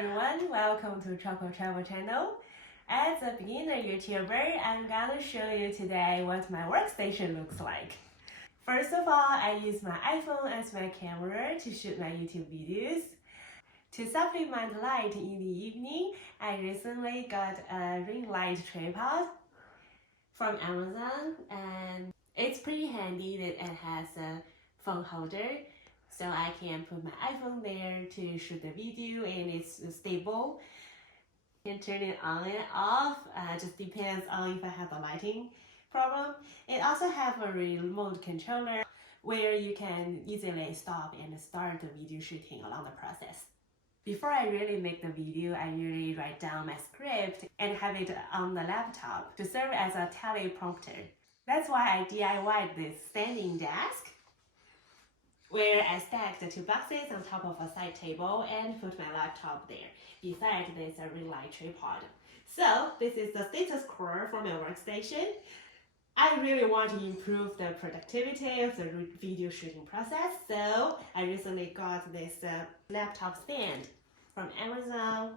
everyone, welcome to Choco Travel Channel. As a beginner YouTuber, I'm gonna show you today what my workstation looks like. First of all, I use my iPhone as my camera to shoot my YouTube videos. To supplement light in the evening, I recently got a ring light tripod from Amazon, and it's pretty handy that it has a phone holder, so I can put my iPhone there to shoot the video, and it's stable. You can turn it on and off, just depends on if I have a lighting problem. It also has a remote controller where you can easily stop and start the video shooting along the process. Before I really make the video, I usually write down my script and have it on the laptop to serve as a teleprompter. That's why I DIY'd this standing desk, where I stacked the two boxes on top of a side table and put my laptop there. Beside this, a ring light tripod. So this is the status quo for my workstation. I really want to improve the productivity of the video shooting process, so I recently got this laptop stand from Amazon.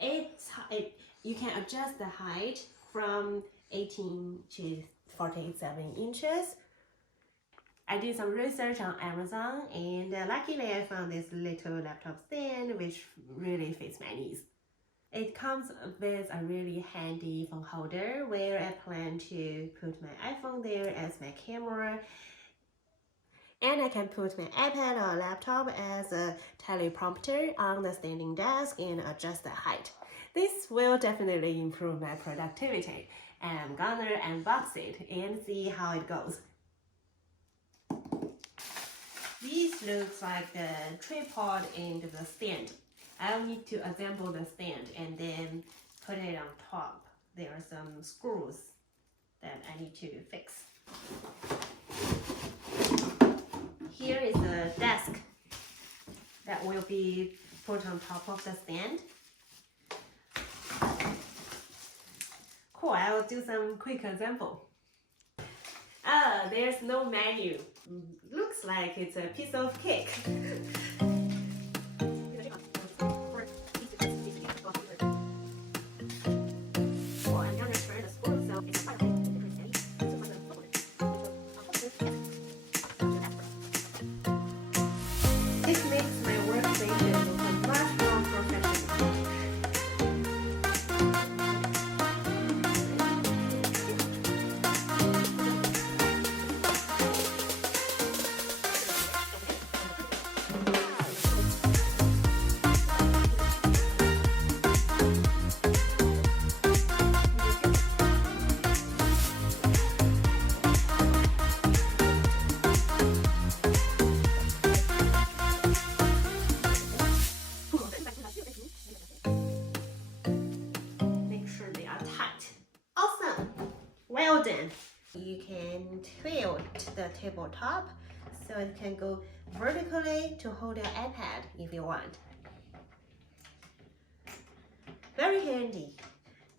You can adjust the height from 18 to 47 inches. I did some research on Amazon, and luckily I found this little laptop stand which really fits my needs. It comes with a really handy phone holder where I plan to put my iPhone there as my camera, and I can put my iPad or laptop as a teleprompter on the standing desk and adjust the height. This will definitely improve my productivity. I'm gonna unbox it and see how it goes. This looks like the tripod and the stand. I'll need to assemble the stand and then put it on top. There are some screws that I need to fix. Here is a desk that will be put on top of the stand. Cool, I will do some quick example. There's no menu. Looks like it's a piece of cake. This makes my workstation look much more professional. Well done. You can tilt the tabletop so it can go vertically to hold your iPad if you want. Very handy.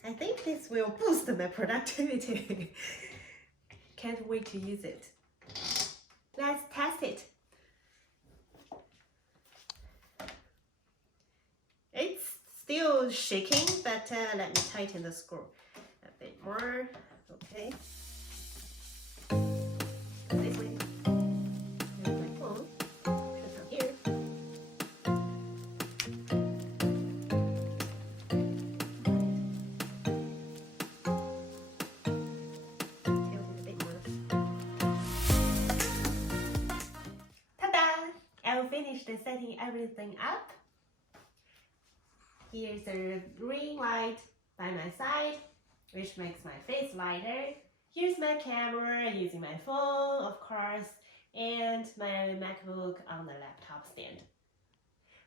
I think this will boost my productivity. Can't wait to use it. Let's test it. It's still shaking, but let me tighten the screw a bit more. Okay. This way. There's my phone. Put it here. Tilt it a bit more. Ta-da! I will finish setting everything up. Here's a ring light by my side, which makes my face lighter. Here's my camera using my phone, of course, and my MacBook on the laptop stand.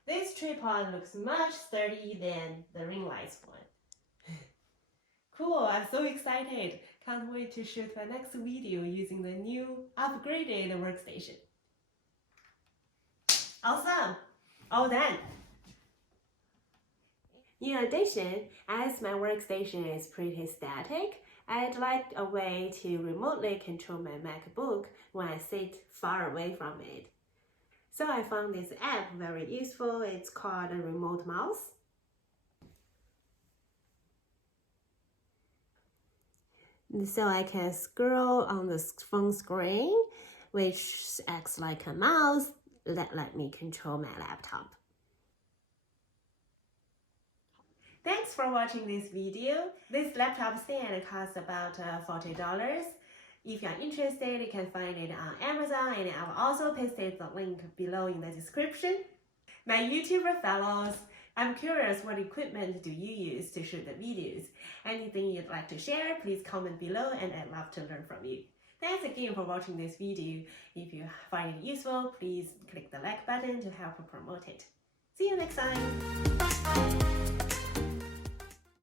This tripod looks much sturdier than the ring light one. Cool, I'm so excited. Can't wait to shoot my next video using the new upgraded workstation. Awesome! All done! In addition, as my workstation is pretty static, I'd like a way to remotely control my MacBook when I sit far away from it. So I found this app very useful. It's called a remote mouse. So I can scroll on the phone screen, which acts like a mouse that let me control my laptop. Thanks for watching this video. This laptop stand costs about $40. If you're interested, you can find it on Amazon, and I'll also paste the link below in the description. My YouTuber fellows, I'm curious, what equipment do you use to shoot the videos? Anything you'd like to share, please comment below, and I'd love to learn from you. Thanks again for watching this video. If you find it useful, please click the like button to help promote it. See you next time!